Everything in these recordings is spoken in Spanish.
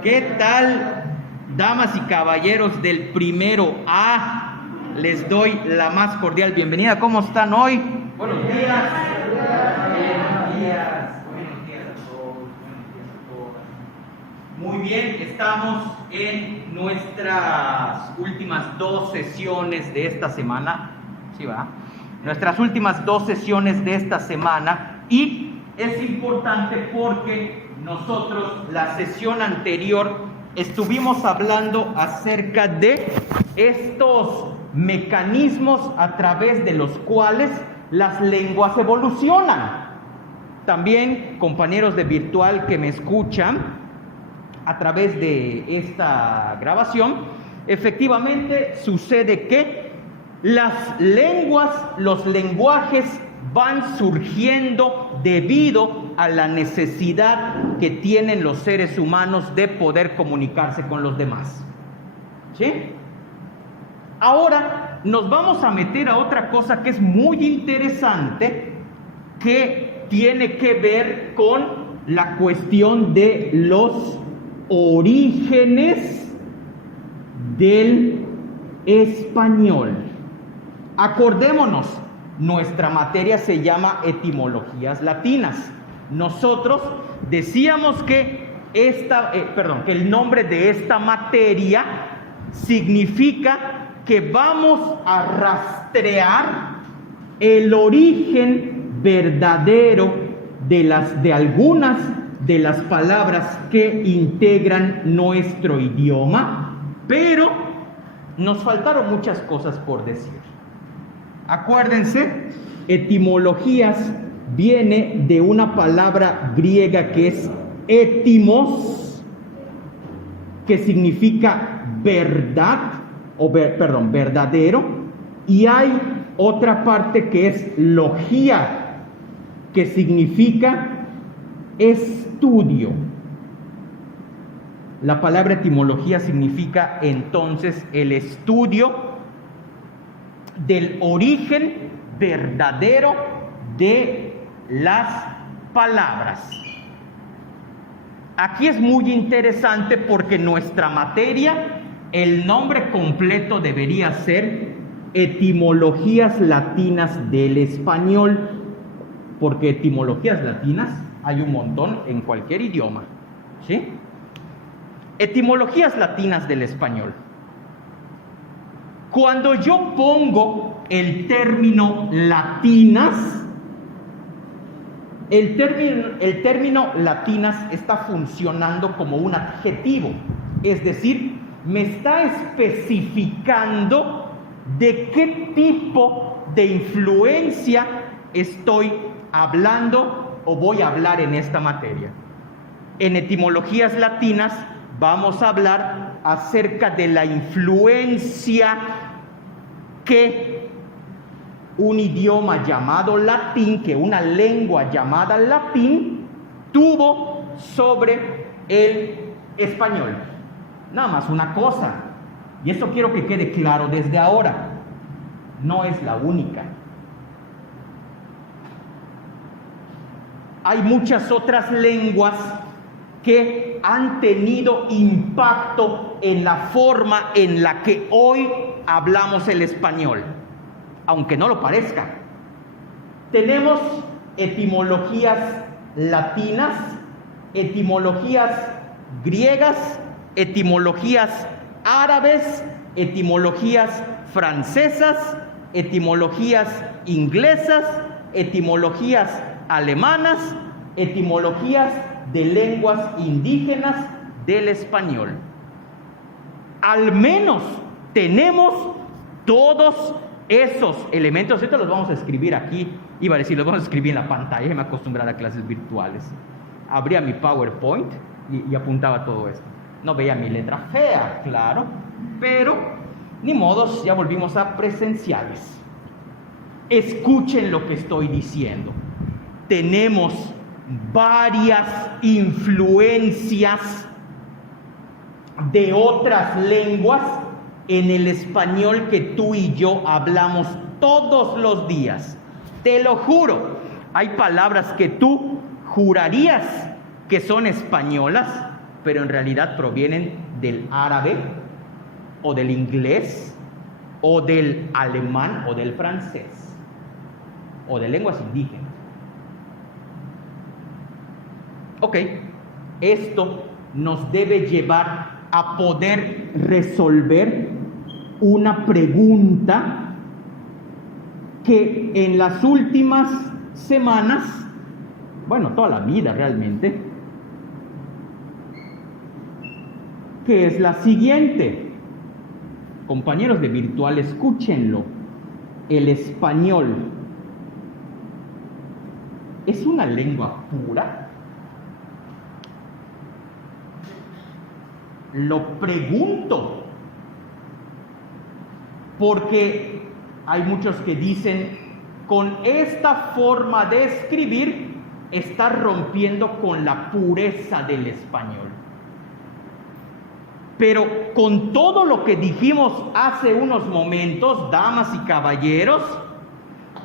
¿Qué tal, damas y caballeros del primero A? Les doy la más cordial bienvenida. ¿Cómo están hoy? Buenos días. Buenos días. Buenos días a todos. Buenos días a todas. Muy bien, estamos en nuestras últimas dos sesiones de esta semana. ¿Sí va? Nuestras últimas dos sesiones de esta semana, y es importante porque nosotros la sesión anterior estuvimos hablando acerca de estos mecanismos a través de los cuales las lenguas evolucionan. También, compañeros de virtual que me escuchan a través de esta grabación, efectivamente sucede que las lenguas, los lenguajes van surgiendo debido a la necesidad que tienen los seres humanos de poder comunicarse con los demás. ¿Sí? Ahora nos vamos a meter a otra cosa que es muy interesante, que tiene que ver con la cuestión de los orígenes del español. Acordémonos, nuestra materia se llama etimologías latinas. Nosotros decíamos que que el nombre de esta materia significa que vamos a rastrear el origen verdadero de algunas de las palabras que integran nuestro idioma, pero nos faltaron muchas cosas por decir. Acuérdense, etimologías viene de una palabra griega que es étimos, que significa verdad, verdadero, y hay otra parte que es logía, que significa estudio. La palabra etimología significa entonces el estudio del origen verdadero de las palabras. Aquí es muy interesante porque nuestra materia, el nombre completo debería ser Etimologías Latinas del Español, porque etimologías latinas hay un montón en cualquier idioma, ¿sí? Etimologías latinas del español. Cuando yo pongo el término latinas, el término latinas está funcionando como un adjetivo, es decir, me está especificando de qué tipo de influencia estoy hablando o voy a hablar en esta materia. En etimologías latinas vamos a hablar acerca de la influencia que un idioma llamado latín, que una lengua llamada latín tuvo sobre el español. Nada más una cosa, y esto quiero que quede claro desde ahora, no es la única. Hay muchas otras lenguas que han tenido impacto en la forma en la que hoy hablamos el español, aunque no lo parezca. Tenemos etimologías latinas, etimologías griegas, etimologías árabes, etimologías francesas, etimologías inglesas, etimologías alemanas, etimologías de lenguas indígenas del español. Al menos tenemos todos esos elementos. Ahorita los vamos a escribir aquí. Iba a decir, los vamos a escribir en la pantalla. Me acostumbré a clases virtuales. Abría mi PowerPoint y apuntaba todo esto. No veía mi letra fea, claro, pero ni modos, ya volvimos a presenciales. Escuchen lo que estoy diciendo. Tenemos varias influencias de otras lenguas en el español que tú y yo hablamos todos los días. Te lo juro, hay palabras que tú jurarías que son españolas, pero en realidad provienen del árabe o del inglés o del alemán o del francés o de lenguas indígenas. Ok, esto nos debe llevar a poder resolver una pregunta que en las últimas semanas, bueno, toda la vida realmente, que es la siguiente. Compañeros de virtual, escúchenlo. El español es una lengua pura. Lo pregunto porque hay muchos que dicen, con esta forma de escribir está rompiendo con la pureza del español. Pero con todo lo que dijimos hace unos momentos, damas y caballeros,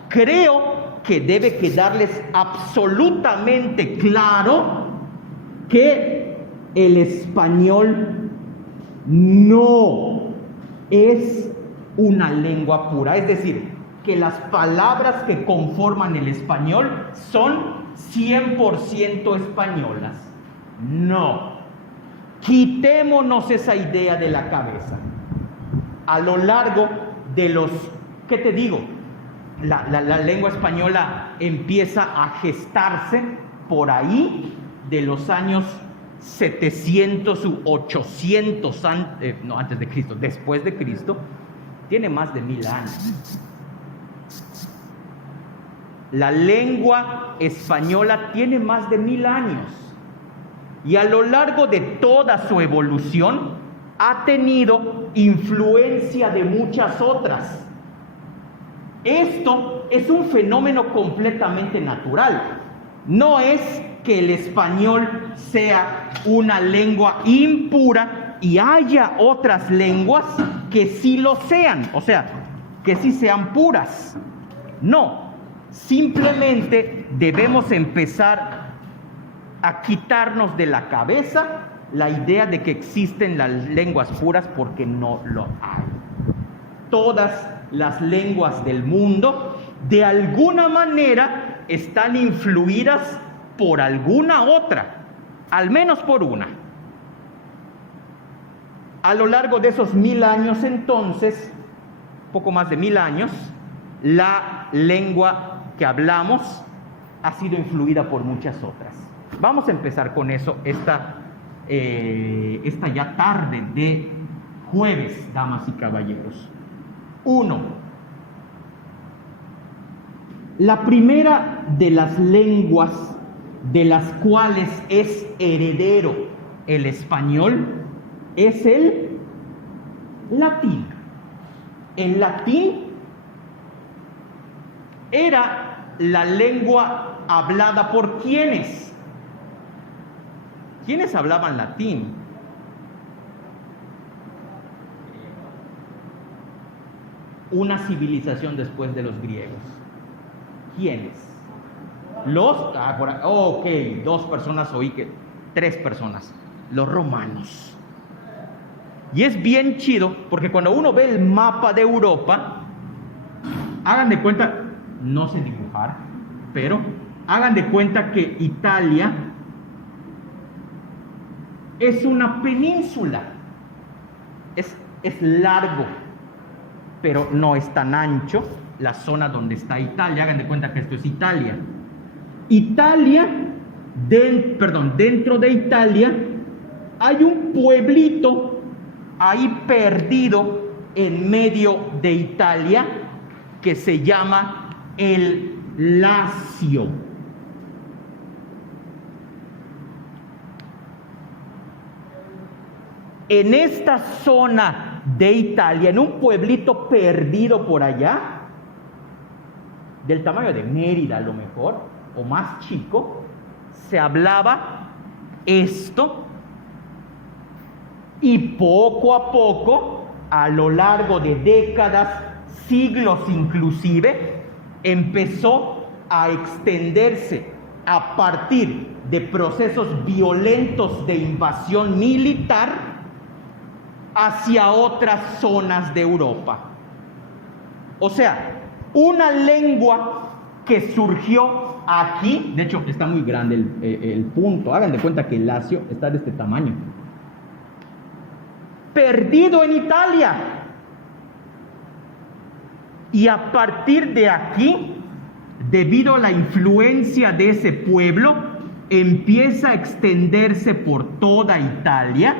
creo que debe quedarles absolutamente claro que el español no es una lengua pura. Es decir, que las palabras que conforman el español son 100% españolas. No. Quitémonos esa idea de la cabeza. A lo largo de los, ¿qué te digo? La lengua española empieza a gestarse por ahí de los años 700 u 800 antes de Cristo, después de Cristo, tiene más de 1000 años. La lengua española tiene más de 1000 años. Y a lo largo de toda su evolución ha tenido influencia de muchas otras. Esto es un fenómeno completamente natural. No es que el español sea una lengua impura y haya otras lenguas que sí lo sean, o sea, que sí sean puras. No, simplemente debemos empezar a quitarnos de la cabeza la idea de que existen las lenguas puras, porque no lo hay. Todas las lenguas del mundo, de alguna manera, están influidas por alguna otra, al menos por una. A lo largo de esos 1000 años, entonces, poco más de 1000 años, la lengua que hablamos ha sido influida por muchas otras. Vamos a empezar con eso esta ya tarde de jueves, damas y caballeros. 1. La primera de las lenguas de las cuales es heredero el español es el latín. El latín era la lengua hablada por ¿quiénes? ¿Quiénes hablaban latín? Una civilización después de los griegos. ¿Quiénes? Ok, 2 personas oí que 3 personas. Los romanos. Y es bien chido porque cuando uno ve el mapa de Europa, hagan de cuenta, no sé dibujar, pero hagan de cuenta que Italia es una península. Es largo, pero no es tan ancho la zona donde está Italia. Hagan de cuenta que esto es Italia. Dentro de Italia hay un pueblito ahí perdido en medio de Italia que se llama el Lacio. En esta zona de Italia, en un pueblito perdido por allá, del tamaño de Mérida a lo mejor, o más chico, se hablaba esto, y poco a poco, a lo largo de décadas, siglos inclusive, empezó a extenderse a partir de procesos violentos de invasión militar hacia otras zonas de Europa. O sea, una lengua que surgió aquí, de hecho está muy grande el punto, hagan de cuenta que el Lacio está de este tamaño, perdido en Italia, y a partir de aquí, debido a la influencia de ese pueblo, empieza a extenderse por toda Italia.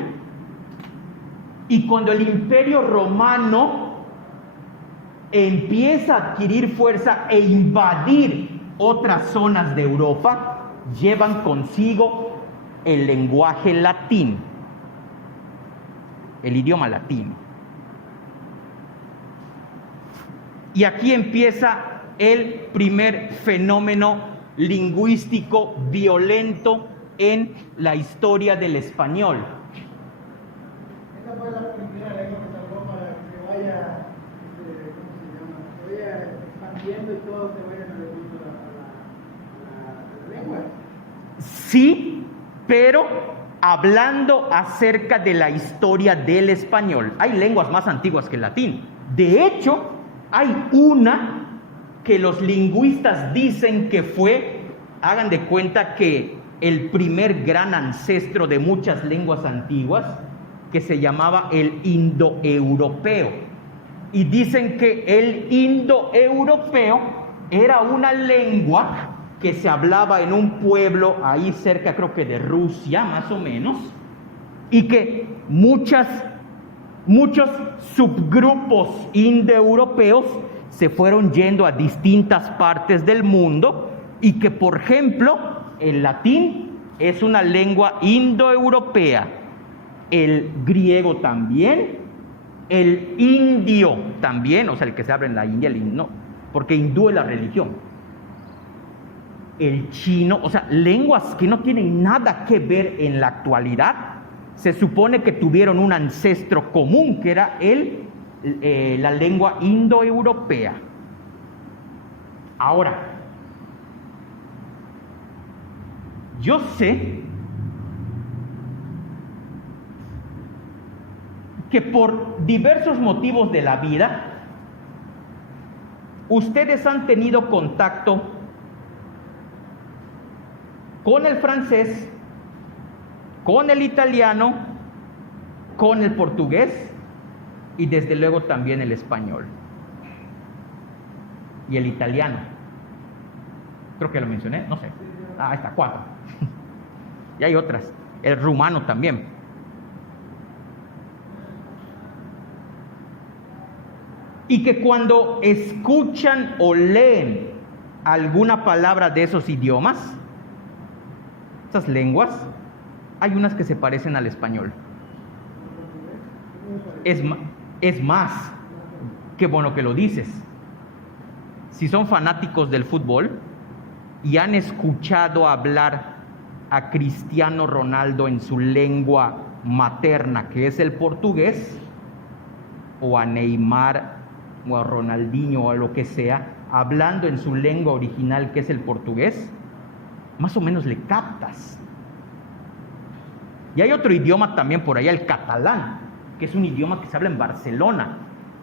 Y cuando el Imperio Romano empieza a adquirir fuerza e invadir otras zonas de Europa, llevan consigo el lenguaje latín, el idioma latino. Y aquí empieza el primer fenómeno lingüístico violento en la historia del español. Esa fue la primera lengua que salvó para que vaya, ¿cómo se llama? Que vaya expandiendo y todo se vaya reduciendo a la lengua. Sí, pero hablando acerca de la historia del español. Hay lenguas más antiguas que el latín. De hecho, hay una que los lingüistas dicen que fue, hagan de cuenta que el primer gran ancestro de muchas lenguas antiguas, que se llamaba el indoeuropeo. Y dicen que el indoeuropeo era una lengua que se hablaba en un pueblo ahí cerca, creo que de Rusia, más o menos, y que muchos subgrupos indoeuropeos se fueron yendo a distintas partes del mundo, y que, por ejemplo, el latín es una lengua indoeuropea, el griego también, el indio también, o sea, el que se habla en la India, no, porque hindú es la religión, el chino, o sea, lenguas que no tienen nada que ver en la actualidad, se supone que tuvieron un ancestro común, que era la lengua indoeuropea. Ahora, yo sé que por diversos motivos de la vida, ustedes han tenido contacto con el francés, con el italiano, con el portugués y desde luego también el español y el italiano. Creo que lo mencioné, no sé. Ahí está, 4. Y hay otras. El rumano también. Y que cuando escuchan o leen alguna palabra de esos idiomas, esas lenguas, hay unas que se parecen al español. Es más, qué bueno que lo dices. Si son fanáticos del fútbol y han escuchado hablar a Cristiano Ronaldo en su lengua materna, que es el portugués, o a Neymar o a Ronaldinho o a lo que sea, hablando en su lengua original, que es el portugués, más o menos le captas. Y hay otro idioma también por allá, el catalán, que es un idioma que se habla en Barcelona,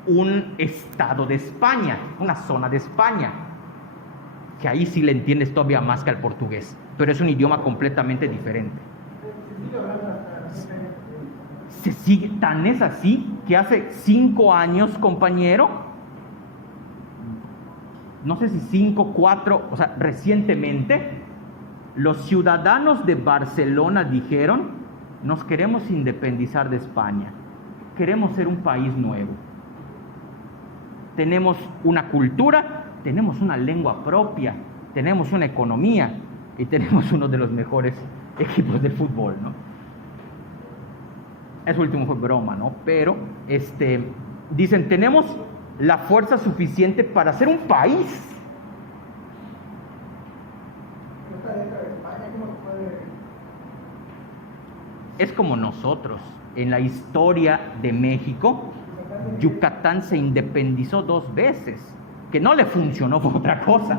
un estado de España, una zona de España, que ahí sí le entiendes todavía más que al portugués, pero es un idioma completamente diferente. Sí, lo hablan hasta se sigue, tan es así que hace 5 años, compañero, no sé si 5, 4, o sea, recientemente, los ciudadanos de Barcelona dijeron: nos queremos independizar de España, queremos ser un país nuevo. Tenemos una cultura, tenemos una lengua propia, tenemos una economía y tenemos uno de los mejores equipos de fútbol, ¿no? Eso último fue broma, ¿no? Pero, dicen, tenemos la fuerza suficiente para ser un país. Es como nosotros. En la historia de México, Yucatán se independizó 2 veces. Que no le funcionó por otra cosa.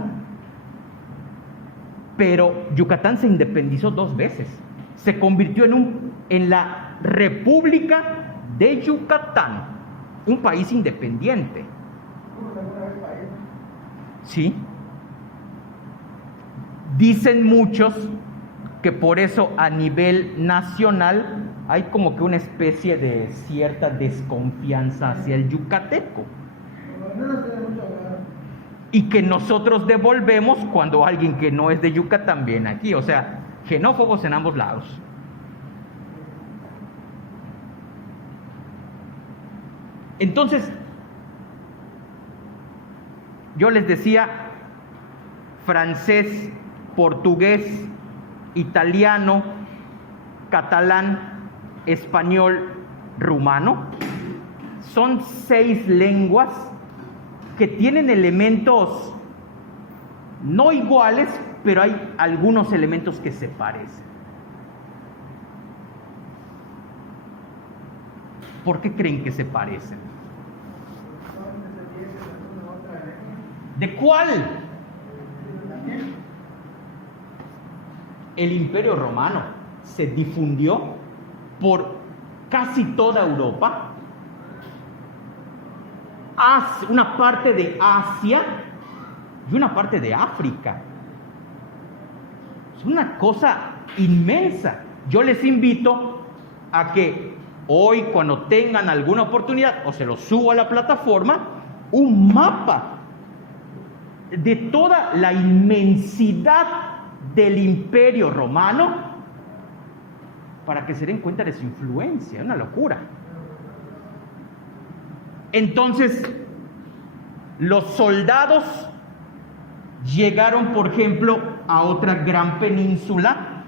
Pero Yucatán se independizó 2 veces. Se convirtió en la República de Yucatán, un país independiente. Sí. Dicen muchos que por eso a nivel nacional hay como que una especie de cierta desconfianza hacia el yucateco. Y que nosotros devolvemos cuando alguien que no es de Yucatán viene aquí. O sea, xenófobos en ambos lados. Entonces, yo les decía, francés, portugués, italiano, catalán, español, rumano, son 6 lenguas que tienen elementos no iguales, pero hay algunos elementos que se parecen. ¿Por qué creen que se parecen? ¿De cuál? El Imperio Romano se difundió por casi toda Europa, una parte de Asia y una parte de África. Es una cosa inmensa. Yo les invito a que hoy, cuando tengan alguna oportunidad, o se lo subo a la plataforma, un mapa de toda la inmensidad del Imperio Romano, para que se den cuenta de su influencia. Es una locura. Entonces, los soldados llegaron, por ejemplo, a otra gran península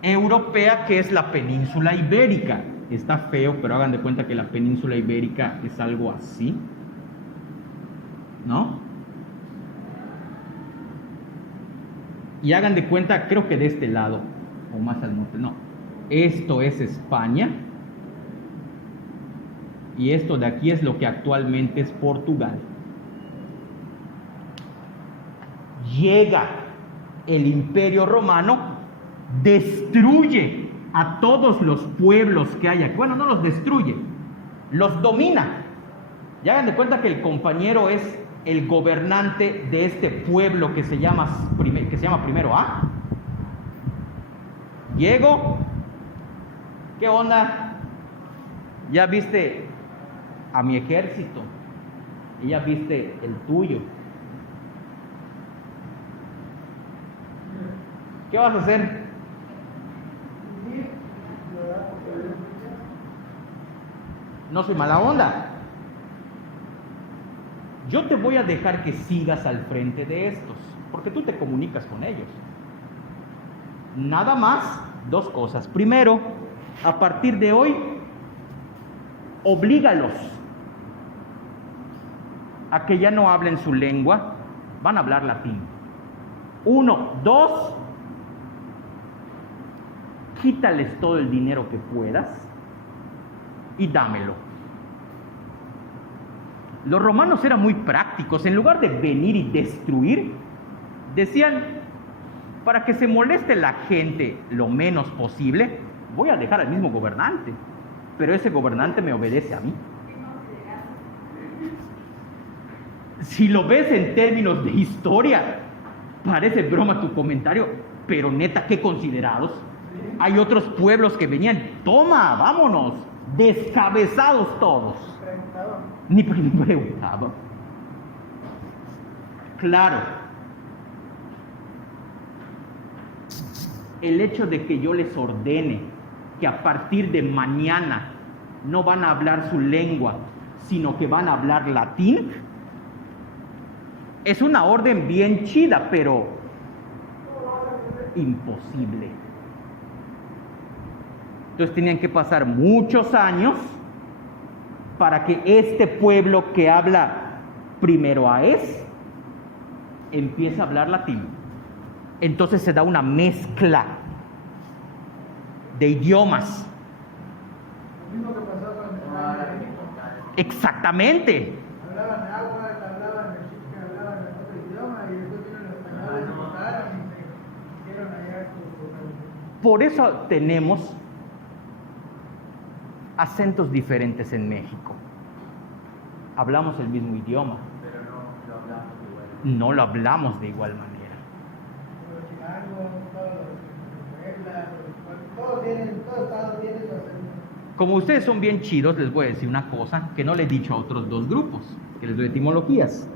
europea, que es la península ibérica. Está feo, pero hagan de cuenta que la península ibérica es algo así, ¿no? Y hagan de cuenta, creo que de este lado, o más al norte, no. Esto es España. Y esto de aquí es lo que actualmente es Portugal. Llega el Imperio Romano, destruye a todos los pueblos que hay aquí. Bueno, no los destruye, los domina. Y hagan de cuenta que el compañero es el gobernante de este pueblo que se llama primero A. Llego, ¿qué onda? ¿Ya viste a mi ejército? ¿Y ya viste el tuyo? ¿Qué vas a hacer? No soy mala onda. Yo te voy a dejar que sigas al frente de estos, porque tú te comunicas con ellos. Nada más 2 cosas. Primero, a partir de hoy, oblígalos a que ya no hablen su lengua, van a hablar latín. 1, 2, quítales todo el dinero que puedas y dámelo. Los romanos eran muy prácticos. En lugar de venir y destruir, decían: para que se moleste la gente lo menos posible, voy a dejar al mismo gobernante, pero ese gobernante me obedece a mí. Si lo ves en términos de historia, parece broma tu comentario, pero neta, qué considerados. Hay otros pueblos que venían: toma, vámonos, descabezados todos. Preguntaban. Ni preguntaban. Claro, el hecho de que yo les ordene que a partir de mañana no van a hablar su lengua, sino que van a hablar latín, es una orden bien chida, pero imposible. Entonces tenían que pasar muchos años para que este pueblo que habla primero AES empiece a hablar latín. Entonces se da una mezcla de idiomas. Lo mismo que pasó con el México. Exactamente. Hablaban agua, hablaban mexica, hablaban otro idioma y después vino los españoles, se juntaron y se hicieron allá su... Por eso tenemos acentos diferentes en México. Hablamos el mismo idioma, Pero no lo hablamos igual. no lo hablamos de igual manera. Los chilangos, todos los Puebla, todo estado tiene su acento. Como ustedes son bien chidos, les voy a decir una cosa que no le he dicho a otros dos grupos, que les doy etimologías.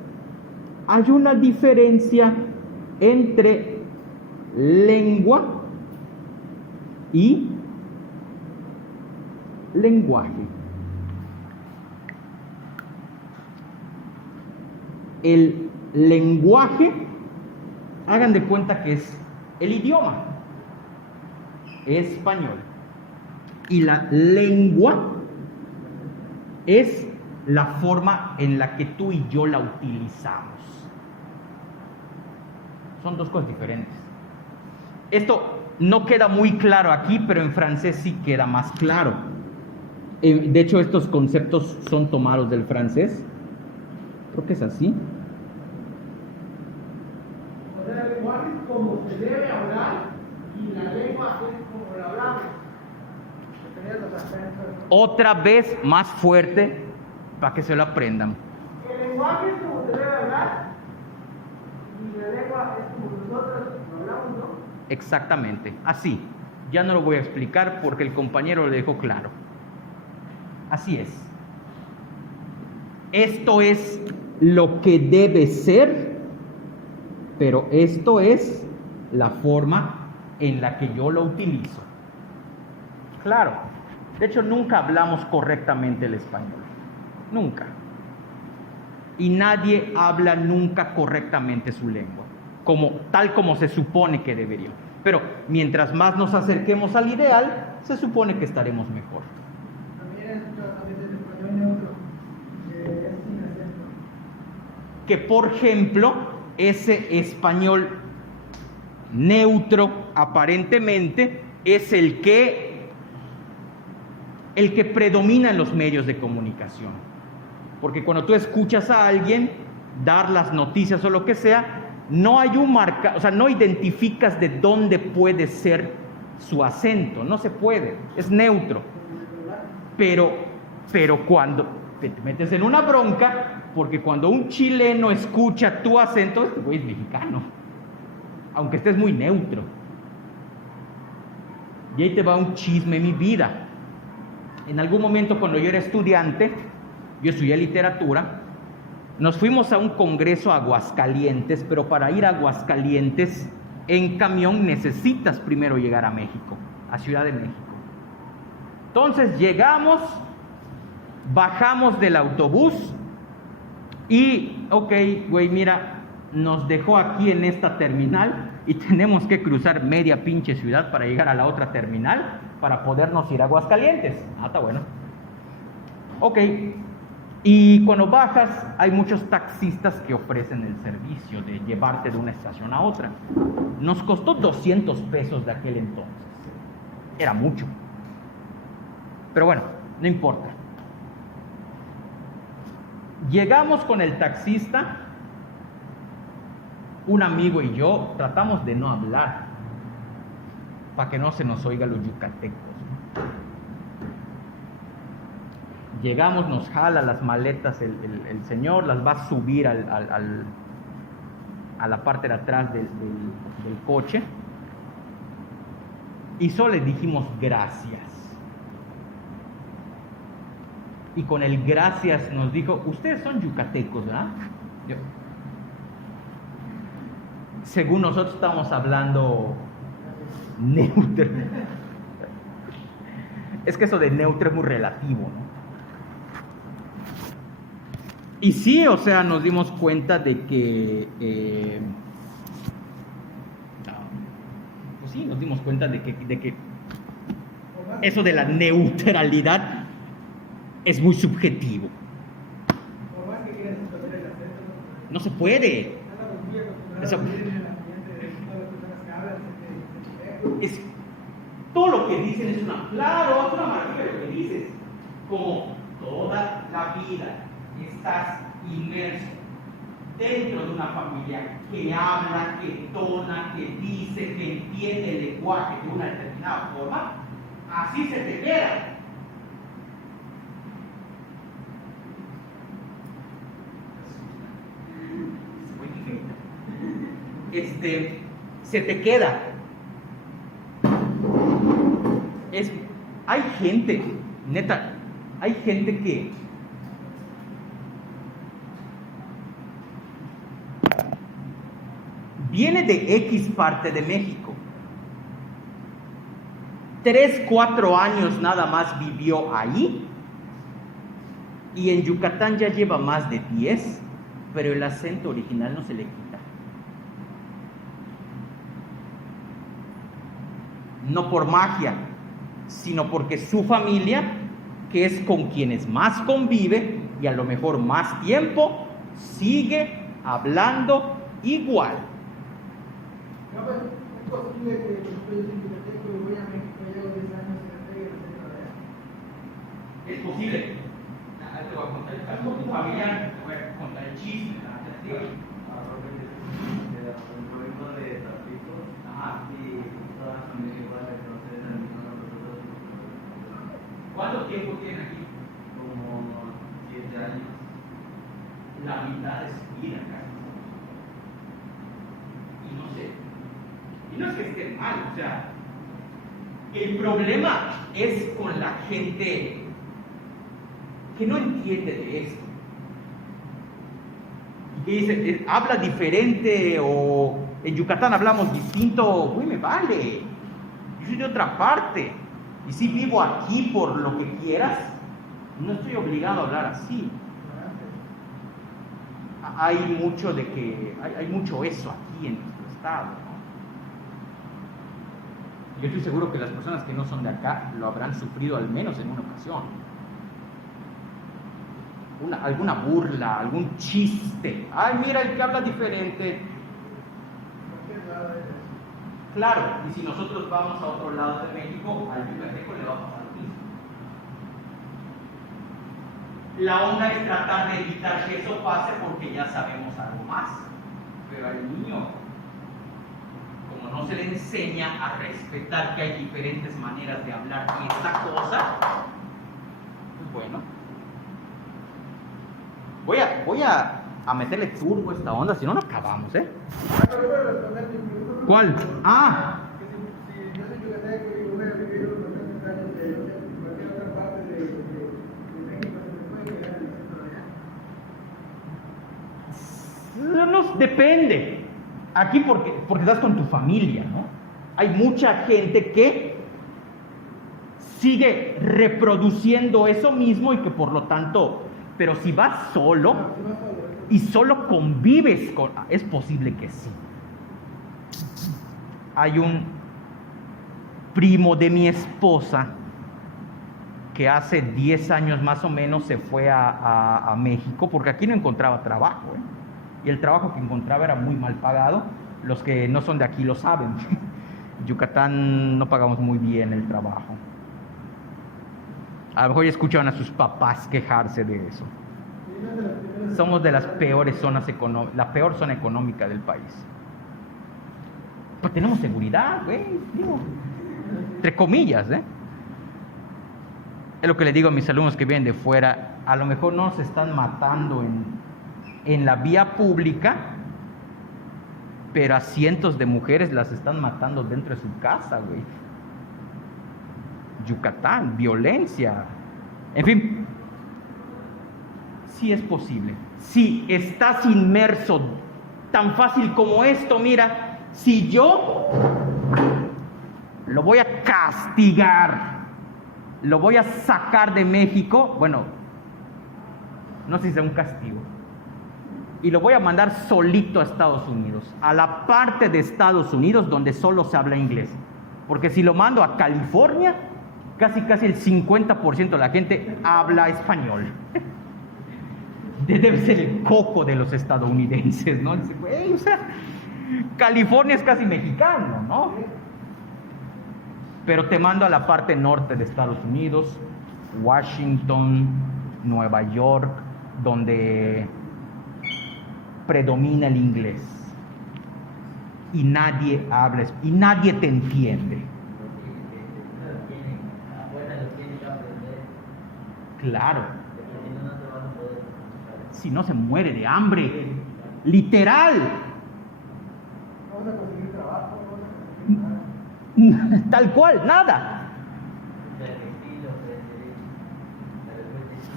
Hay una diferencia entre lengua y lenguaje. El lenguaje, hagan de cuenta que es el idioma español. Y la lengua es la forma en la que tú y yo la utilizamos. Son dos cosas diferentes. Esto no queda muy claro aquí, pero en francés sí queda más claro. De hecho, estos conceptos son tomados del francés. Creo que es así. O sea, el lenguaje es como se debe hablar y la lengua es como la hablamos. Dependiendo de los acentos, ¿no? Otra vez más fuerte para que se lo aprendan. El lenguaje es como se debe hablar y la lengua es como nosotros lo hablamos, ¿no? Exactamente, así. Ya no lo voy a explicar porque el compañero lo dejó claro. Así es. Esto es lo que debe ser, pero esto es la forma en la que yo lo utilizo. Claro. De hecho, nunca hablamos correctamente el español. Nunca. Y nadie habla nunca correctamente su lengua, tal como se supone que debería. Pero mientras más nos acerquemos al ideal, se supone que estaremos mejor. También he escuchado también el español neutro, que es sin acento. Que por ejemplo, ese español neutro aparentemente es el que predomina en los medios de comunicación. Porque cuando tú escuchas a alguien dar las noticias o lo que sea, no hay un marca, o sea, no identificas de dónde puede ser su acento, no se puede, es neutro. Pero cuando te metes en una bronca, porque cuando un chileno escucha tu acento, este güey es mexicano, aunque estés muy neutro. Y ahí te va un chisme en mi vida. En algún momento cuando yo era estudiante, yo estudié literatura, nos fuimos a un congreso a Aguascalientes, pero para ir a Aguascalientes en camión necesitas primero llegar a México, a Ciudad de México. Entonces llegamos, bajamos del autobús y, ok, güey, mira, nos dejó aquí en esta terminal y tenemos que cruzar media pinche ciudad para llegar a la otra terminal para podernos ir a Aguascalientes. Ah, está bueno. Ok. Y cuando bajas, hay muchos taxistas que ofrecen el servicio de llevarte de una estación a otra. Nos costó 200 pesos de aquel entonces. Era mucho. Pero bueno, no importa. Llegamos con el taxista, un amigo y yo tratamos de no hablar para que no se nos oiga los yucatecos. Llegamos, nos jala las maletas el señor, las va a subir a la parte de atrás del coche y solo le dijimos gracias. y con el gracias nos dijo, ustedes son yucatecos, ¿verdad? Yo, según nosotros estamos hablando neutro. Es que eso de neutro es muy relativo, ¿no? Y sí, o sea, nos dimos cuenta de que pues sí, nos dimos cuenta de que eso de la neutralidad es muy subjetivo. Por más que quieras esconder el acento, No se puede. eso en el ambiente de todas las personas que hablan, Es, todo lo que dicen es claro, es una maravilla lo que dices. Como toda la vida estás inmerso dentro de una familia que habla, que tona, que dice, que entiende el lenguaje de una determinada forma, así se te queda. Se te queda. Hay gente, neta, hay gente que viene de X parte de México. 3, 4 años nada más vivió ahí. Y en Yucatán ya lleva más de 10, pero el acento original no se le quita. No por magia, sino porque su familia, que es con quienes más convive y a lo mejor más tiempo, sigue hablando igual. No, pues, es posible que estoy en Yucateco y voy a México, llevo 10 años y me pegue el acento de allá. Es posible. Te voy a contar el caso de un familiar, te voy a contar el chisme. ¿Cuánto tiempo tiene aquí? Como 7 años. La mitad de su vida casi. Y no es que esté mal, o sea, el problema es con la gente que no entiende de esto. Y que dice, habla diferente o en Yucatán hablamos distinto, uy, me vale. Yo soy de otra parte. Y si vivo aquí por lo que quieras, no estoy obligado a hablar así. Hay mucho de que, hay mucho eso aquí en nuestro estado, ¿no? Yo estoy seguro que las personas que no son de acá lo habrán sufrido al menos en una ocasión. Alguna burla, algún chiste. Ay, mira, el que habla diferente. Claro, y si nosotros vamos a otro lado de México, al yucateco le va a pasar lo mismo. La onda es tratar de evitar que eso pase porque ya sabemos algo más. Pero al niño, como no se le enseña a respetar que hay diferentes maneras de hablar y esta cosa, pues bueno. Voy a meterle turbo a esta onda, si no, no acabamos, ¿eh? ¿Cuál? Ah. Si yo soy yucateco y voy a vivir unos 30 años de cualquier otra parte de México, ¿se me puede quedar el acento de allá? No, depende. Aquí porque estás con tu familia, ¿no? Hay mucha gente que sigue reproduciendo eso mismo y que por lo tanto, pero si vas solo y solo convives con, es posible que sí. Hay un primo de mi esposa que hace 10 años más o menos se fue a México porque aquí no encontraba trabajo, ¿eh? Y el trabajo que encontraba era muy mal pagado. Los que no son de aquí lo saben. En Yucatán no pagamos muy bien el trabajo. A lo mejor ya escucharon a sus papás quejarse de eso. Somos de las peores zonas económicas, la peor zona económica del país. Pues tenemos seguridad, güey, digo, entre comillas, ¿eh? Es lo que le digo a mis alumnos que vienen de fuera, a lo mejor no se están matando en la vía pública, pero a cientos de mujeres las están matando dentro de su casa, güey. Yucatán, violencia, en fin. Sí es posible. Si estás inmerso tan fácil como esto, mira, si yo lo voy a castigar, lo voy a sacar de México, bueno, no sé si sea un castigo, y lo voy a mandar solito a Estados Unidos, a la parte de Estados Unidos donde solo se habla inglés. Porque si lo mando a California, casi el 50% de la gente habla español. Debe ser el coco de los estadounidenses, ¿no? Dice, güey, o sea, California es casi mexicano, ¿no? Pero te mando a la parte norte de Estados Unidos, Washington, Nueva York, donde predomina el inglés. Y nadie habla, y nadie te entiende. Claro. Si no se muere de hambre, literal. Vamos a conseguir trabajo, vamos a conseguir nada. Tal cual, nada.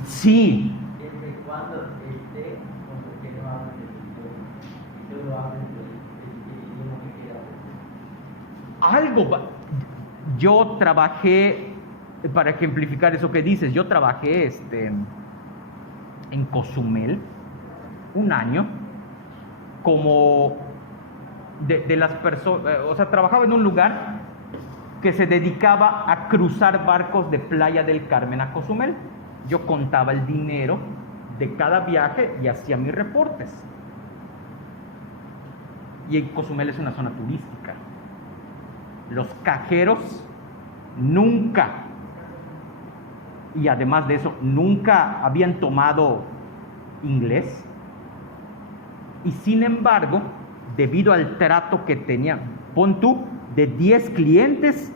Sí. Siempre y cuando esté con lo que no hablen el idioma. Y solo hablen el idioma que quiera aprender. Yo trabajé, para ejemplificar eso que dices, yo trabajé en Cozumel un año como de las personas, o sea, trabajaba en un lugar que se dedicaba a cruzar barcos de Playa del Carmen a Cozumel. Yo contaba el dinero de cada viaje y hacía mis reportes. Y Cozumel es una zona turística. Los cajeros nunca, y además de eso, nunca habían tomado inglés. Y sin embargo, debido al trato que tenían, pon tú, de 10 clientes,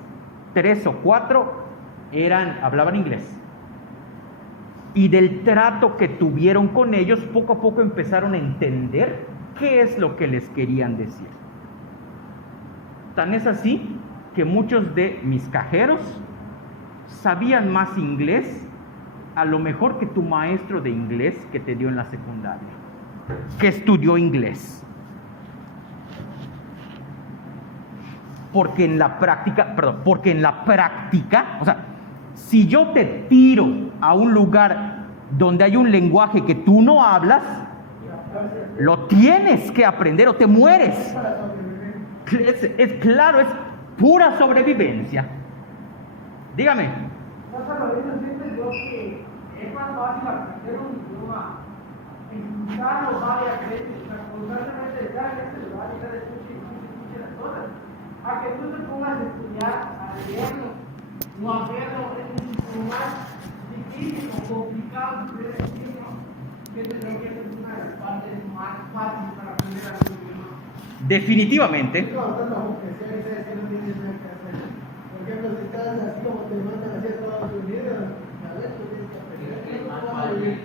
3 o 4 hablaban inglés. Y del trato que tuvieron con ellos, poco a poco empezaron a entender qué es lo que les querían decir. Tan es así que muchos de mis cajeros sabían más inglés, a lo mejor que tu maestro de inglés que te dio en la secundaria, que estudió inglés. Porque en la práctica, o sea, si yo te tiro a un lugar donde hay un lenguaje que tú no hablas, lo tienes que aprender o te mueres. Es claro, es pura sobrevivencia. Dígame. No solo eso, siento yo que es más fácil aprender un idioma, escucharlo varias veces, o sea, constantemente estar en ese lugar y escuche las cosas, a que tú te pongas a estudiar, a leerlo, no a verlo, es mucho más difícil o complicado de decirlo. Siento yo que esa es una de las partes más fáciles para aprender a un idioma. Definitivamente. Por ejemplo, si estás así como te mandan hacia Estados Unidos, a ver, tú tienes que aprender. No vas a vivir.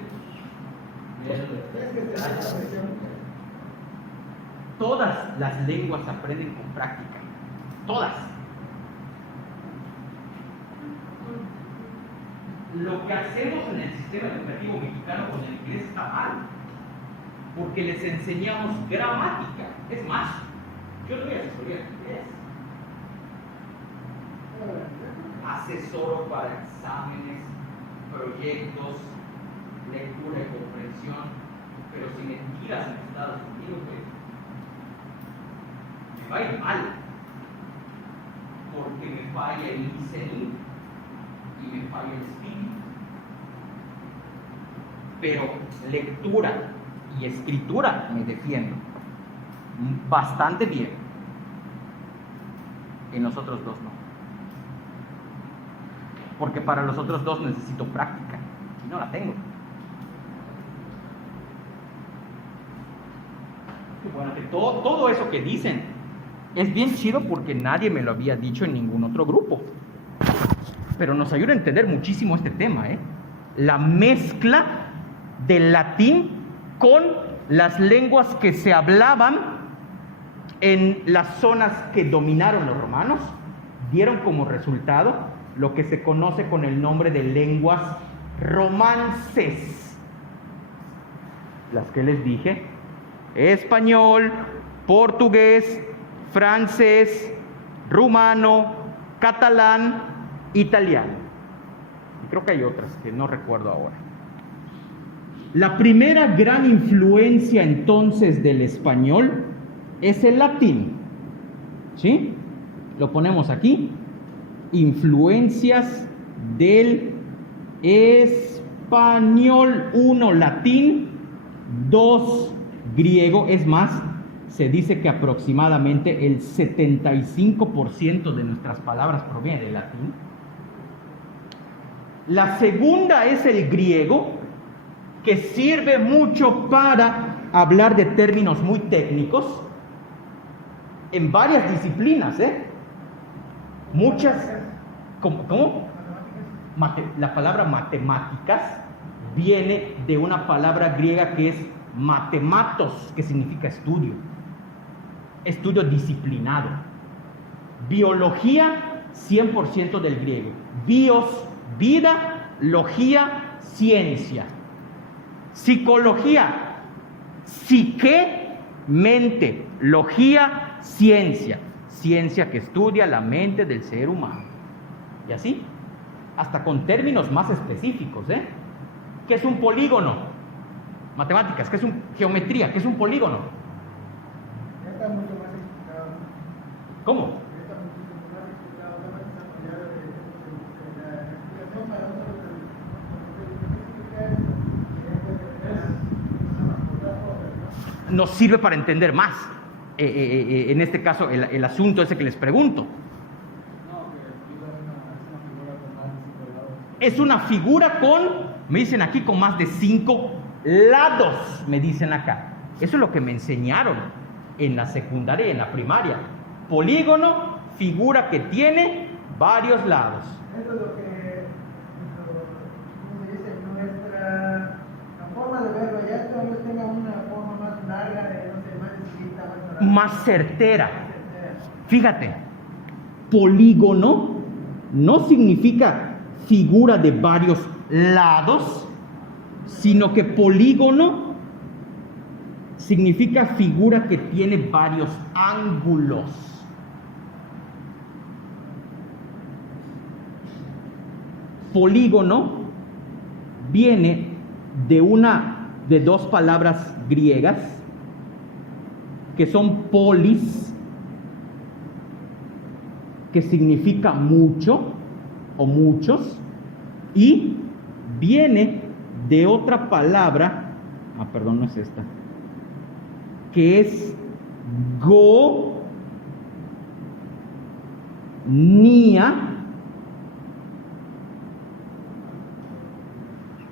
Tienes que tener esa presión. Todas las lenguas se aprenden con práctica. Todas. Lo que hacemos en el sistema educativo mexicano con el inglés está mal, porque les enseñamos gramática. Es más, yo doy asesoría en inglés. Asesoro para exámenes, proyectos, lectura y comprensión, pero si me tiras en Estados Unidos, me va a ir mal, porque me falla el listening y me falla el speaking. Pero lectura y escritura me defiendo bastante bien. En los otros dos no. Porque para los otros dos necesito práctica y no la tengo. Bueno, que todo eso que dicen es bien chido porque nadie me lo había dicho en ningún otro grupo. Pero nos ayuda a entender muchísimo este tema, ¿eh? La mezcla del latín con las lenguas que se hablaban en las zonas que dominaron los romanos, dieron como resultado lo que se conoce con el nombre de lenguas romances. las que les dije: español, portugués, francés, rumano, catalán, italiano. Y creo que hay otras que no recuerdo ahora. La primera gran influencia entonces del español es el latín. ¿Sí? Lo ponemos aquí. Influencias del español. 1, latín. 2, griego. Es más, se dice que aproximadamente el 75% de nuestras palabras proviene del latín. La segunda es el griego, que sirve mucho para hablar de términos muy técnicos en varias disciplinas, muchas. ¿Cómo? La palabra matemáticas viene de una palabra griega que es matematos, que significa estudio disciplinado. Biología, 100% del griego. Bios, vida, logía, ciencia. Psicología, psique, mente, logía, ciencia. Ciencia que estudia la mente del ser humano. Y así, hasta con términos más específicos, ¿Qué es un polígono? Matemáticas. ¿Qué es geometría? ¿Qué es un polígono? Ya está mucho más explicado. ¿Cómo? Ya está mucho más explicado. La explicación para nosotros nos sirve para entender más. En este caso, el asunto ese que les pregunto. Es una figura me dicen aquí, con más de 5 lados, me dicen acá. Eso es lo que me enseñaron en la secundaria y en la primaria. Polígono, figura que tiene varios lados. Eso es lo que, ¿cómo se dice? La forma de verlo, ya tal vez tenga una forma más larga, no sé, más escrita, más certera. Fíjate, polígono no significa figura de varios lados, sino que polígono significa figura que tiene varios ángulos. Polígono viene de 2 palabras griegas que son polis, que significa mucho o muchos, y viene de otra palabra, perdón, no es esta, que es nia,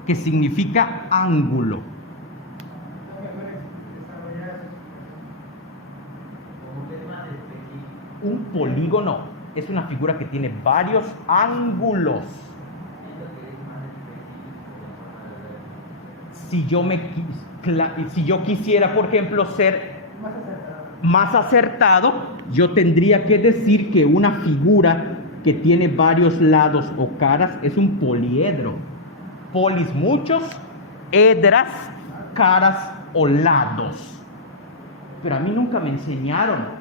que significa ángulo. Un polígono es una figura que tiene varios ángulos. Si yo quisiera, por ejemplo, ser más acertado, yo tendría que decir que una figura que tiene varios lados o caras es un poliedro. Polis, muchos, edras, caras o lados. Pero a mí nunca me enseñaron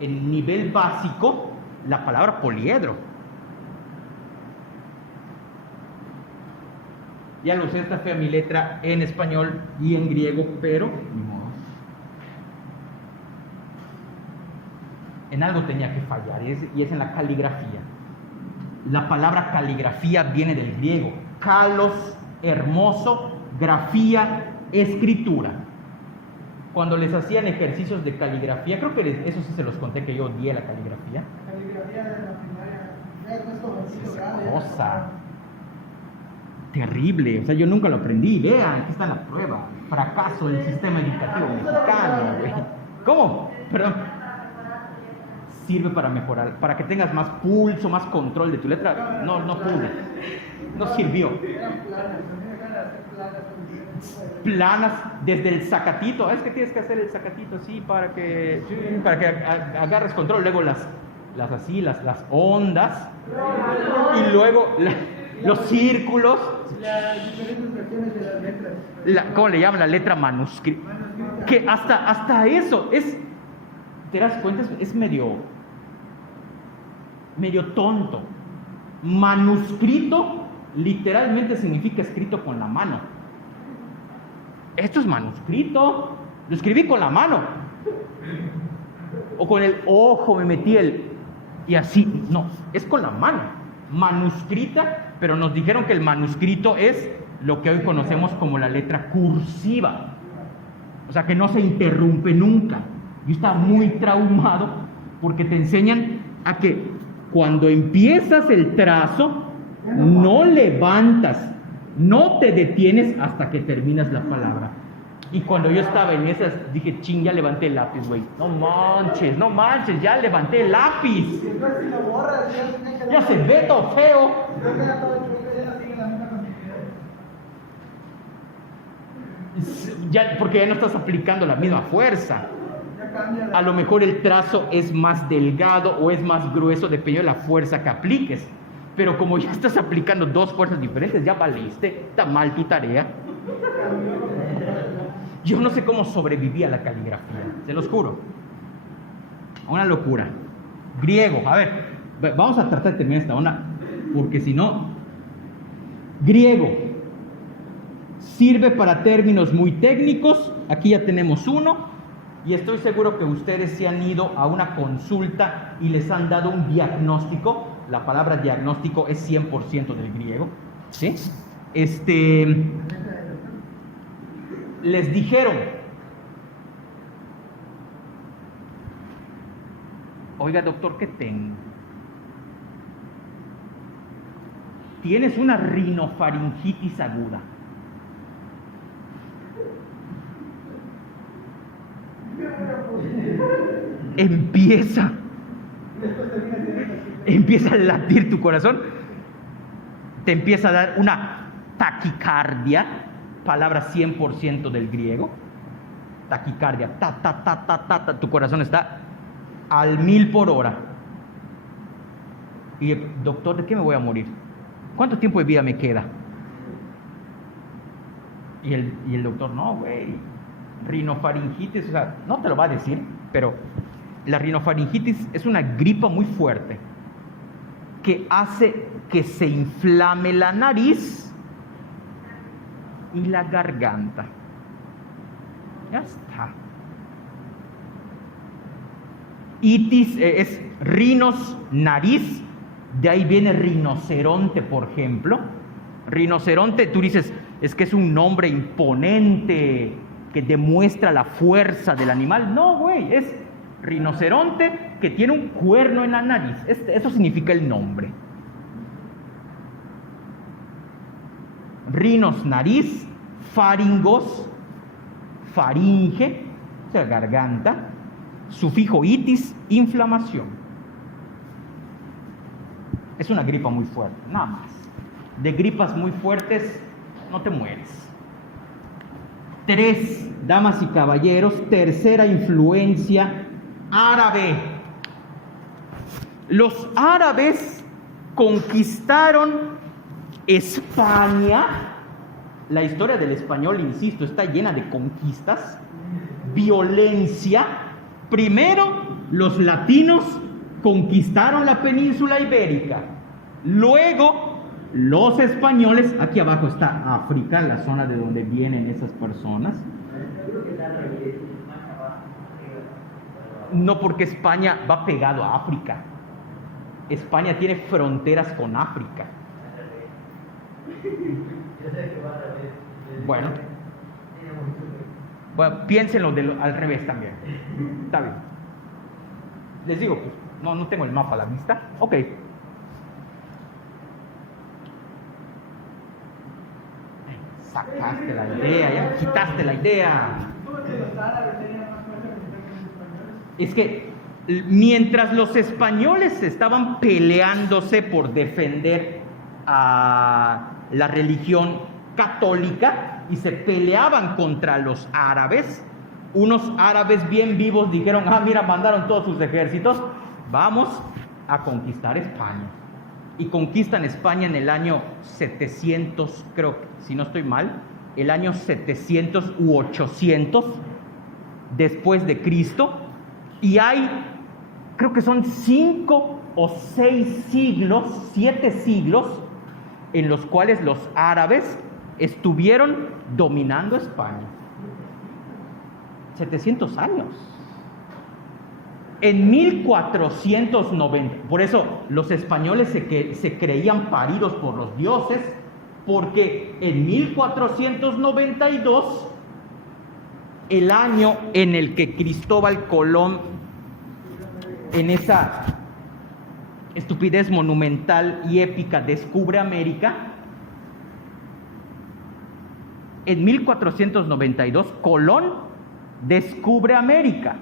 en nivel básico la palabra poliedro. Ya lo sé, esta fue mi letra en español y en griego, pero ni modo. En algo tenía que fallar, y es en la caligrafía. La palabra caligrafía viene del griego. Kalos, hermoso, grafía, escritura. Cuando les hacían ejercicios de caligrafía, creo que eso sí se los conté, que yo odié la caligrafía. La caligrafía de la primaria, ya es conocido, grande. Cosa terrible, o sea, yo nunca lo aprendí. Vean, aquí está la prueba. Fracaso del sistema educativo mexicano, güey. ¿Cómo? Perdón. Sirve para mejorar, para que tengas más pulso, más control de tu letra. No pude. No sirvió. Planas desde el sacatito. Es que tienes que hacer el sacatito así para que agarres control. Luego las ondas. Y luego los círculos, Las diferentes versiones de las letras. ¿cómo le llaman? La letra manuscrita. Que hasta eso es, ¿te das cuenta? Es medio tonto. Manuscrito literalmente significa escrito con la mano. Esto es manuscrito, lo escribí con la mano. O con el ojo me metí y así, no, es con la mano. Manuscrita, pero nos dijeron que el manuscrito es lo que hoy conocemos como la letra cursiva. O sea, que no se interrumpe nunca. Yo estaba muy traumado porque te enseñan a que cuando empiezas el trazo, no levantas, no te detienes hasta que terminas la palabra. Y cuando yo estaba en esas, dije, ching, ya levanté el lápiz, güey. No manches, ya levanté el lápiz. Después si lo borras, Ya se ve todo feo. ya queda todo chueco, ya no sigue la misma continuidad. Ya, porque ya no estás aplicando la misma fuerza. Ya cambia A lo mejor el trazo es más delgado o es más grueso, dependiendo de la fuerza que apliques. Pero como ya estás aplicando dos fuerzas diferentes, ya valiste, está mal tu tarea. Yo no sé cómo sobreviví a la caligrafía, se los juro. Una locura. Griego, a ver, vamos a tratar de terminar esta onda, porque si no... Griego. Sirve para términos muy técnicos, aquí ya tenemos uno, y estoy seguro que ustedes se han ido a una consulta y les han dado un diagnóstico. La palabra diagnóstico es 100% del griego, ¿sí? Les dijeron, oiga doctor, ¿qué tengo? Tienes una rinofaringitis aguda. Empieza a latir tu corazón, te empieza a dar una taquicardia, palabra 100% del griego, taquicardia, tu corazón está al 1000 por hora. Y doctor, ¿de qué me voy a morir? ¿Cuánto tiempo de vida me queda? Y el doctor, no, güey, rinofaringitis, o sea, no te lo va a decir, pero la rinofaringitis es una gripa muy fuerte que hace que se inflame la nariz y la garganta. Ya está. Itis es rinos, nariz, de ahí viene rinoceronte, por ejemplo. Rinoceronte, tú dices, es que es un nombre imponente que demuestra la fuerza del animal. No, güey, es rinoceronte que tiene un cuerno en la nariz. Eso significa el nombre. Rinos, nariz, faringos, faringe, o sea, garganta, sufijo itis, inflamación. Es una gripa muy fuerte, nada más. De gripas muy fuertes no te mueres. 3, damas y caballeros, tercera influencia árabe. Los árabes conquistaron España. La historia del español, insisto, está llena de conquistas, violencia. Primero, los latinos conquistaron la península ibérica. Luego, los españoles, aquí abajo está África, la zona de donde vienen esas personas. No, porque España va pegado a África. España tiene fronteras con África. Bueno, piénsenlo al revés también. Está bien. Les digo, pues, no tengo el mapa a la vista. Ok. Sacaste la idea, ya quitaste la idea. Es que mientras los españoles estaban peleándose por defender a la religión católica y se peleaban contra los árabes, unos árabes bien vivos dijeron, mira, mandaron todos sus ejércitos, vamos a conquistar España. y conquistan España en el año 700, creo, si no estoy mal, el año 700 u 800 después de Cristo, y hay, creo que son 5 o 6 siglos, 7 siglos, en los cuales los árabes estuvieron dominando España. 700 años. En 1490, por eso los españoles se creían paridos por los dioses, porque en 1492, el año en el que Cristóbal Colón, en esa estupidez monumental y épica, descubre América, en 1492 Colón descubre América.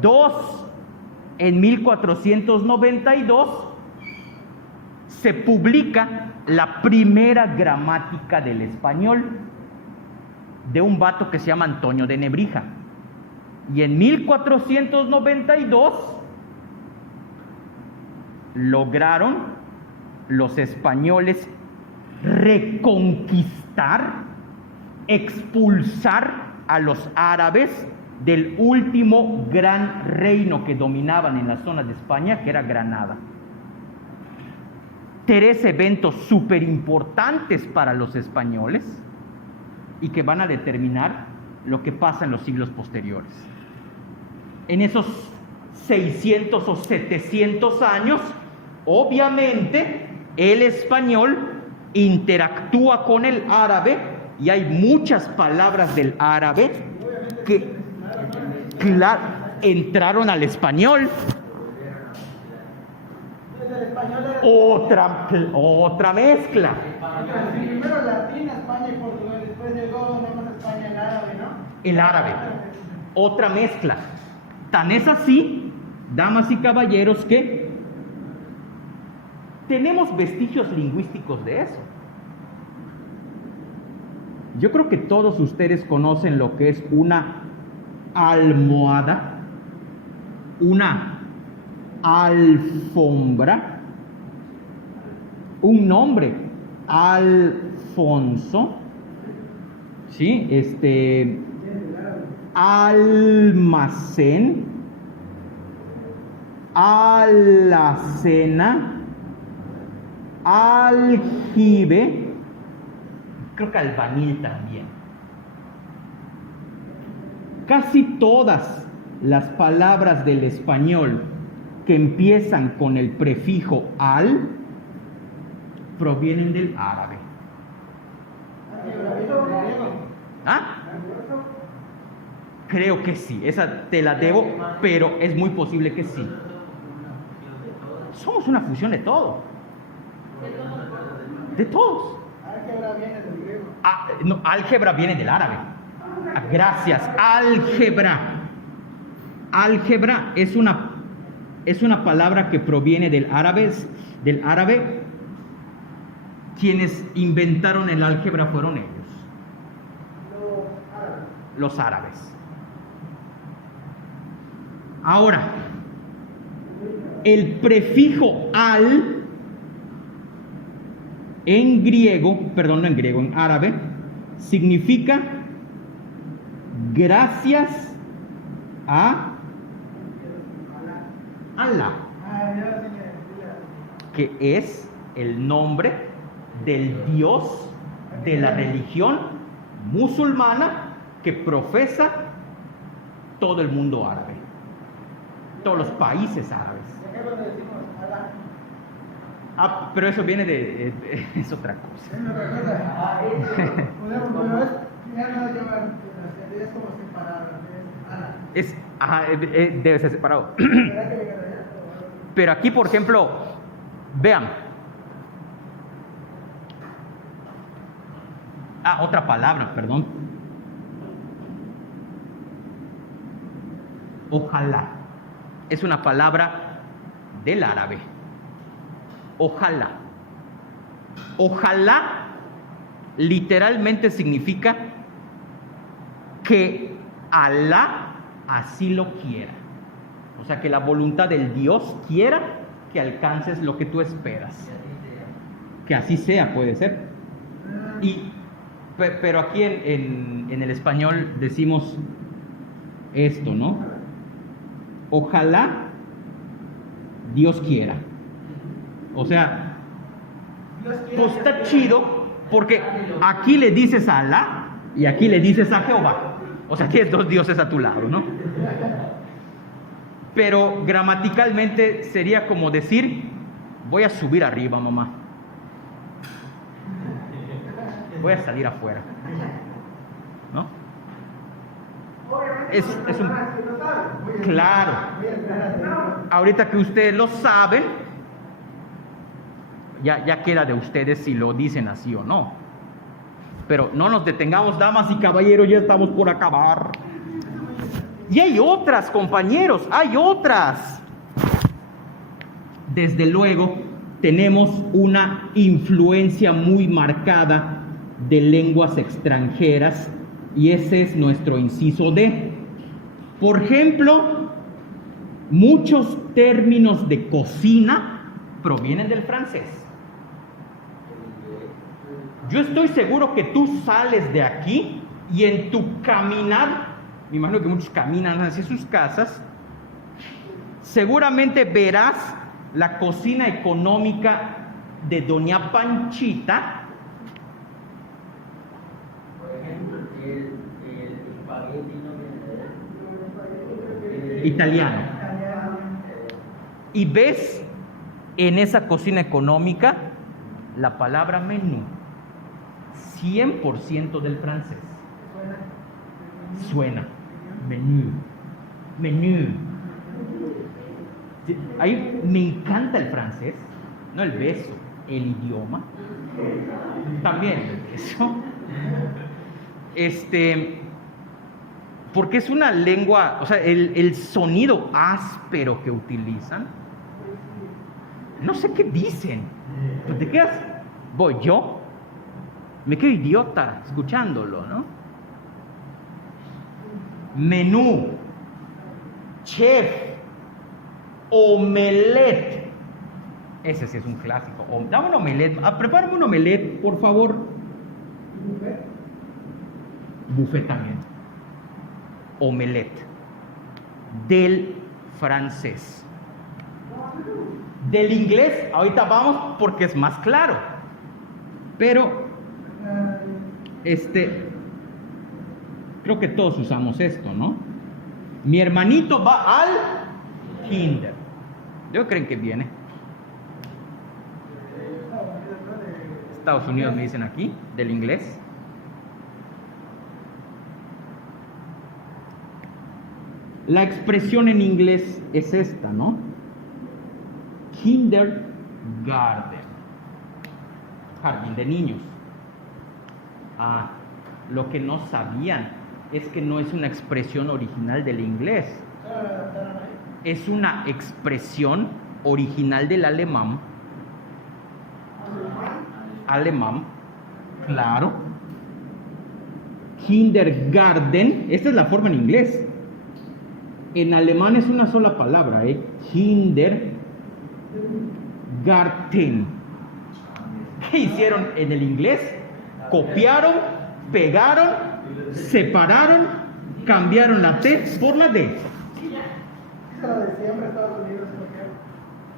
2, en 1492 se publica la primera gramática del español de un vato que se llama Antonio de Nebrija. Y en 1492 lograron los españoles reconquistar, expulsar a los árabes del último gran reino que dominaban en la zona de España, que era Granada. 3 eventos súper importantes para los españoles y que van a determinar lo que pasa en los siglos posteriores. En esos 600 o 700 años, obviamente, el español interactúa con el árabe y hay muchas palabras del árabe que, claro, entraron al español. Otra mezcla. Primero latín, España y Portugal, después llegó España el árabe, ¿no? El árabe. Otra mezcla. Tan es así, damas y caballeros, que tenemos vestigios lingüísticos de eso. Yo creo que todos ustedes conocen lo que es una almohada, una alfombra, un nombre, Alfonso, ¿sí? Almacén, alacena, aljibe, creo que albanil también. Casi todas las palabras del español que empiezan con el prefijo al provienen del árabe. ¿Ah? Creo que sí, esa te la debo, pero es muy posible que sí. Somos una fusión de todo. De todos. Álgebra viene del griego. No, álgebra viene del árabe. Gracias, álgebra. Álgebra es una palabra que proviene del árabe. Quienes inventaron el álgebra fueron ellos. Los árabes. Ahora, el prefijo al en griego, perdón, no en griego, en árabe, significa gracias a Allah, que es el nombre del Dios de la religión musulmana que profesa todo el mundo árabe, todos los países árabes. Pero eso viene es otra cosa. Es como separado. Debe ser separado. Pero aquí, por ejemplo, vean. Otra palabra, perdón. Ojalá. Es una palabra del árabe. Ojalá. Ojalá literalmente significa que Alá así lo quiera. O sea, que la voluntad del Dios quiera que alcances lo que tú esperas. Que así sea, puede ser. Pero aquí en el español decimos esto, ¿no? Ojalá Dios quiera. O sea, pues está chido porque aquí le dices a Alá y aquí le dices a Jehová. O sea, tienes dos dioses a tu lado, ¿no? Pero gramaticalmente sería como decir, voy a subir arriba, mamá. Voy a salir afuera, ¿no? Es un... Claro. Ahorita que ustedes lo saben, ya queda de ustedes si lo dicen así o no. Pero no nos detengamos, damas y caballeros, ya estamos por acabar. Y hay otras, compañeros, hay otras. Desde luego, tenemos una influencia muy marcada de lenguas extranjeras y ese es nuestro inciso D. Por ejemplo, muchos términos de cocina provienen del francés. Yo estoy seguro que tú sales de aquí y en tu caminar, me imagino que muchos caminan hacia sus casas, seguramente verás la cocina económica de Doña Panchita. Por ejemplo, el espagueti no viene de Italiano. Y ves en esa cocina económica la palabra menú, 100% del francés. Suena. Menú. Menú. Ahí me encanta el francés, no el beso, el idioma. También el beso. Porque es una lengua, o sea, el sonido áspero que utilizan, no sé qué dicen. Pero te quedas, yo me quedo idiota escuchándolo, ¿no? Menú, chef, omelette. Ese sí es un clásico. Dame un omelette. Prepárame un omelette, por favor. Buffet también. Omelette. Del francés. Del inglés, ahorita vamos porque es más claro. Pero, creo que todos usamos esto, ¿no? Mi hermanito va al kinder. ¿De creen que viene? Estados Unidos me dicen aquí, del inglés. La expresión en inglés es esta, ¿no? Kindergarten. Jardín de niños. Lo que no sabían es que no es una expresión original del inglés. Es una expresión original del alemán. Alemán, claro. Kindergarten, esta es la forma en inglés. En alemán es una sola palabra, Kindergarten. ¿Qué hicieron en el inglés? Copiaron, pegaron, separaron, cambiaron la T por la D.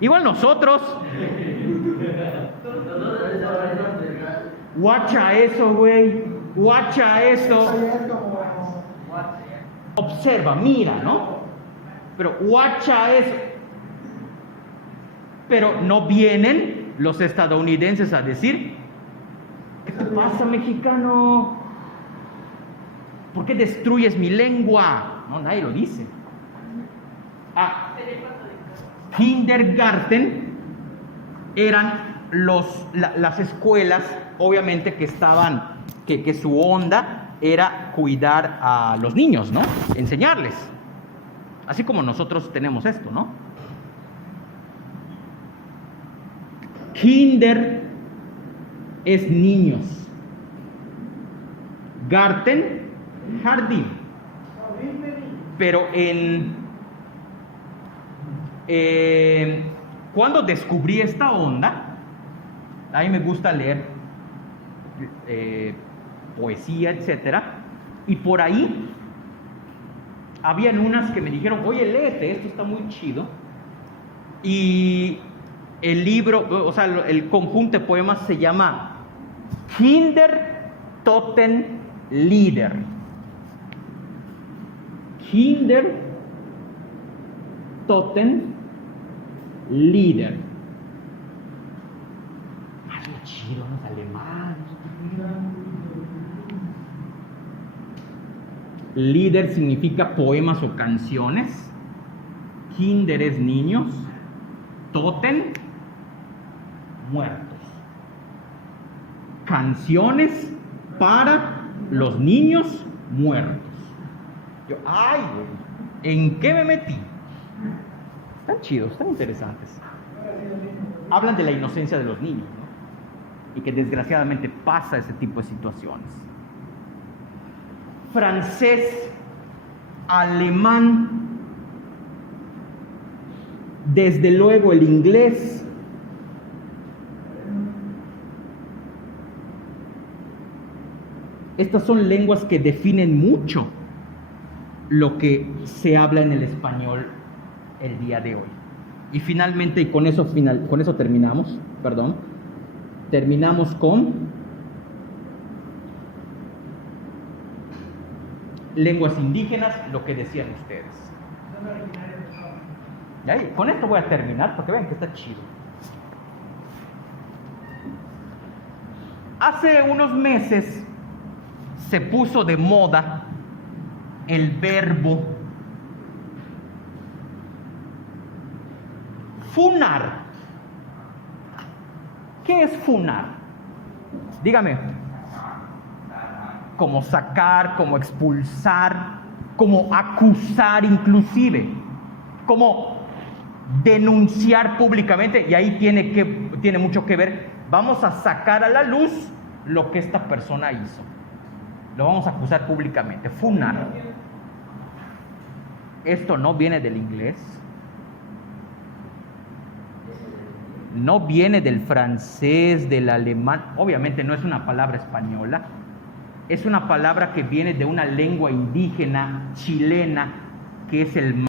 Igual nosotros. Guacha eso, güey. Guacha eso. Observa, mira, ¿no? Pero guacha eso. Pero no vienen los estadounidenses a decir, ¿qué te pasa, mexicano? ¿Por qué destruyes mi lengua? No, nadie lo dice. Kindergarten eran las escuelas, obviamente, que estaban, que su onda era cuidar a los niños, ¿no? Enseñarles. Así como nosotros tenemos esto, ¿no? Kinder es niños. Garten, jardín. Pero cuando descubrí esta onda, a mí me gusta leer poesía, etcétera, y por ahí habían unas que me dijeron, oye, léete, esto está muy chido. Y el libro, o sea, el conjunto de poemas se llama Kinder Toten Lieder. Kinder Toten Lieder. Algo chido, no es alemán. Lieder significa poemas o canciones. Kinder es niños. Toten, muertos. Canciones para los niños muertos. Yo, ay, güey, ¿en qué me metí? Están chidos, están interesantes. Hablan de la inocencia de los niños, ¿no? Y que desgraciadamente pasa ese tipo de situaciones. Francés, alemán, desde luego el inglés. Estas son lenguas que definen mucho lo que se habla en el español el día de hoy. Y finalmente, y con eso terminamos, terminamos con lenguas indígenas, lo que decían ustedes. Y ahí, con esto voy a terminar, porque vean que está chido. Hace unos meses se puso de moda el verbo funar. ¿Qué es funar? Dígame. Como sacar, como expulsar, como acusar inclusive, como denunciar públicamente, y ahí tiene mucho que ver. Vamos a sacar a la luz lo que esta persona hizo. Lo vamos a acusar públicamente, funar. Esto no viene del inglés, no viene del francés, del alemán, obviamente no es una palabra española, es una palabra que viene de una lengua indígena chilena, que es el